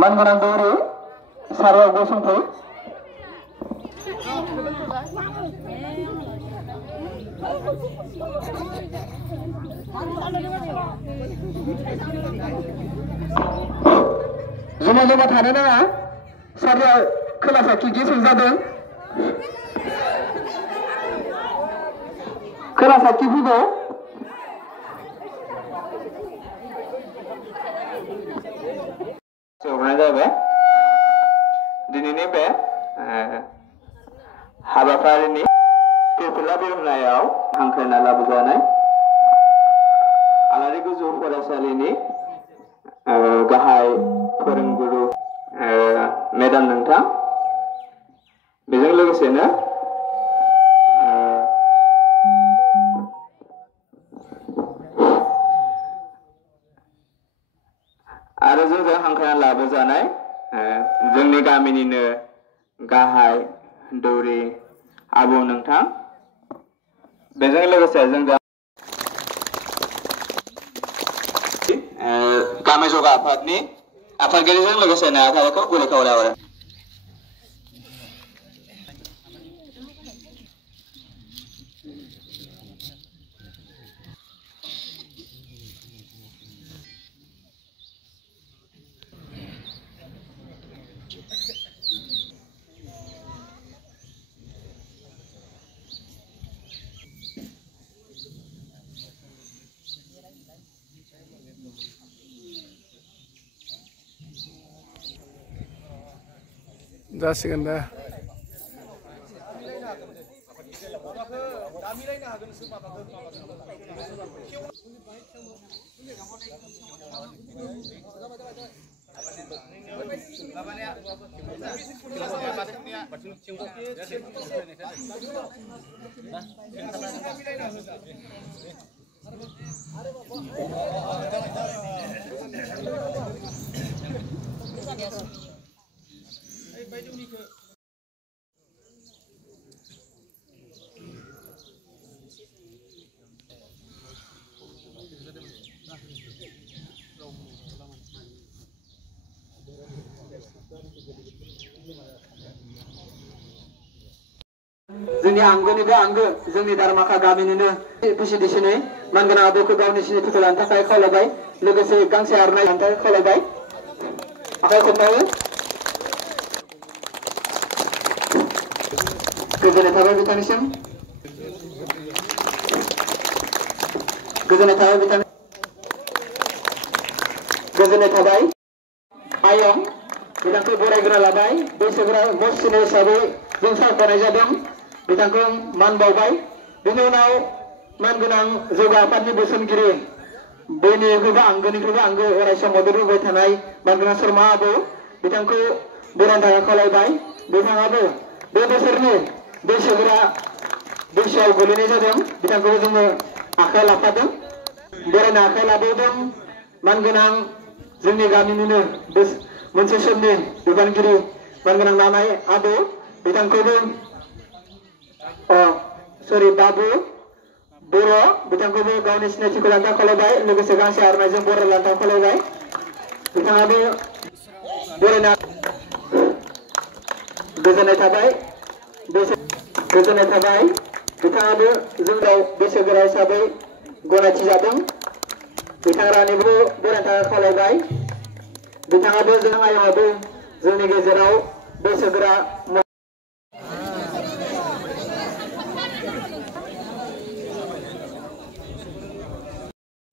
Mangonan Dori, Sarwa Gosungku. Jumlah थानो नाङा सारिया खोलासा किगि जादों खोलासा किगिबो जौगानाय जाबाय दिनैनि बे हाबाफारिनि फिरफिला बिरहोनायाव हांख्रायना लाबोजानाय आलारि गोजौ फरायसालिनि गाहाय फोरोंगुरु मेडाम नोंथां बेजों लोगोसेनो आरो जोंजों हांख्रायना लाबोजानाय जोंनि गामिनिनो गाहाय दौरि आबौ नोंथां बेजों लोगोसे जों गामि जौगा आफादनि आफादगिरिजों लोगोसे नेहाथारिखौ गुरै खावलायहरो। जासिगोन दा जोंनि आंगोनिबो आंगो जोंनि दारमाखा गामिनिनो प्रेसिडेन्टनि मानगोनां आबौखौ गावनि सिनायथिखौ लानो थाखाय खावलायबाय लोगोसे गांसे आर'नाइ लानो थाखाय खावलायबाय आखाइ खबनायो गोजोननाय थाबाय बिथांनिसिम गोजोननाय थाबाय आयं बिथांखौ बरायग्रा लाबाय बैसोगोरा मसिन हिसाबै जों सायख'नाय जादों बिथांखौ मान बावबाय बिनि उनाव मानगोनां जौगा आफादनि बोसोनगिरि बयनिख्रुइबो आंगो अराय सम मदद होबाय थानाय मानगोनां शर्मा आबौ बिथांखौ बरायनो थाखाय खावलायबाय बिथाङाबो बे बोसोरनि बैसोआव गोलैनाय जादों बिथांखौ जोङो आखाइ लाफादों बरायनो आखाइ लाबावदों मानगोनां जोंनि गामिनिनो मोनसे समनि बिबानगिरि मानगोनां नानाय आबौ बिथांखौबो बाबु बर' बिथांखौबो गावनि सिनायथिखौ लानो खावलायबाय लोगोसे गांसे आर'नाइजों बराय लानो खावलायबाय बिथाङाबो बरायना गोजोननाय थाबाय बिथाङाबो जोंनाव बैसोगोरा हिसाबै गनायथि जादों बिथाङा रानिबो बरायनो थाखाय खावलायबाय बिथाङाबो जों आयंआबो जोंनि गेजेराव बैसोगोरा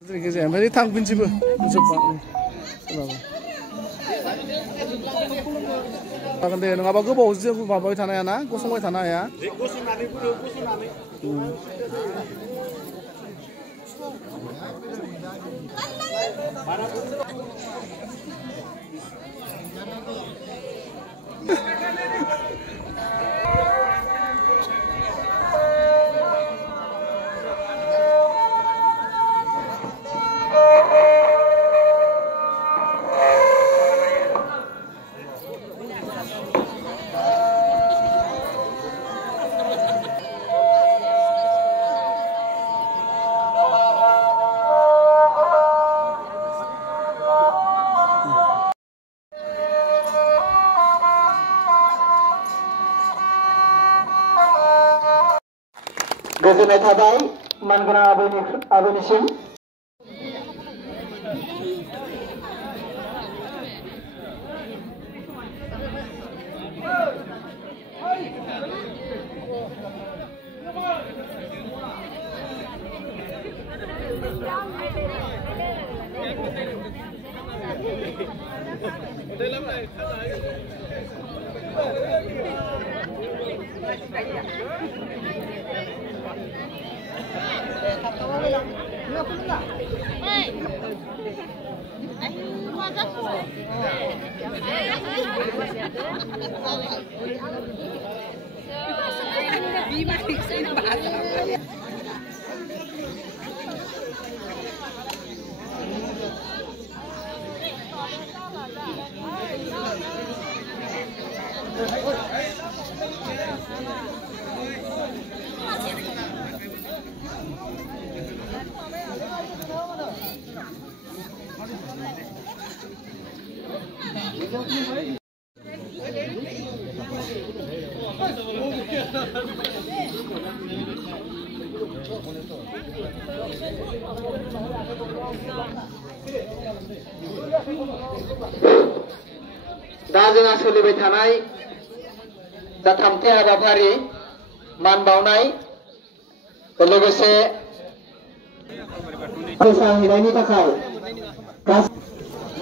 ओमफ्राय थांफिनसैबो जागोन दे नङाबा गोबाव जों माबाबाय थानो हाया ना गसंबाय थानो हाया गोजोननाय थाबाय मानगोनां आबौनिसिम दा जोंहा सोलिबाय थानाय दा थामथि हाबाफारि मान बावनाय लोगोसे मोसाहैनायनि थाखाय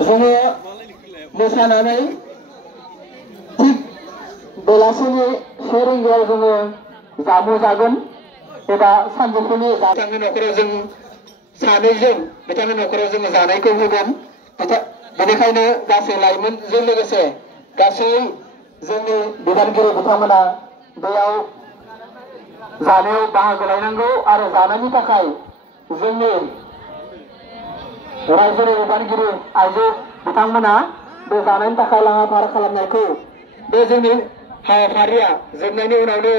जोङो मोसानानै थिग बेलासिनि 1 रिंगायाव जोङो जामु जागोन एबा सानजौफुनि बिथांनि न'खराव जों सानैजों बिथांनि न'खराव जोङो जानायखौ होगोन। बेनिखायनो गासै लाइमोनजों लोगोसे गासै जोंनि बिबानगिरि बिथांमोना बेयाव जानायाव बाहागो लानांगौ आरो जानायनि थाखाय जोंनि रायजोनि बिबानगिरि आइजो बिथांमोना बे जानायनि थाखाय लाहार फाहार खालामनायखौ बे जोंनि हाबाफारिया जोबनायनि उनावनो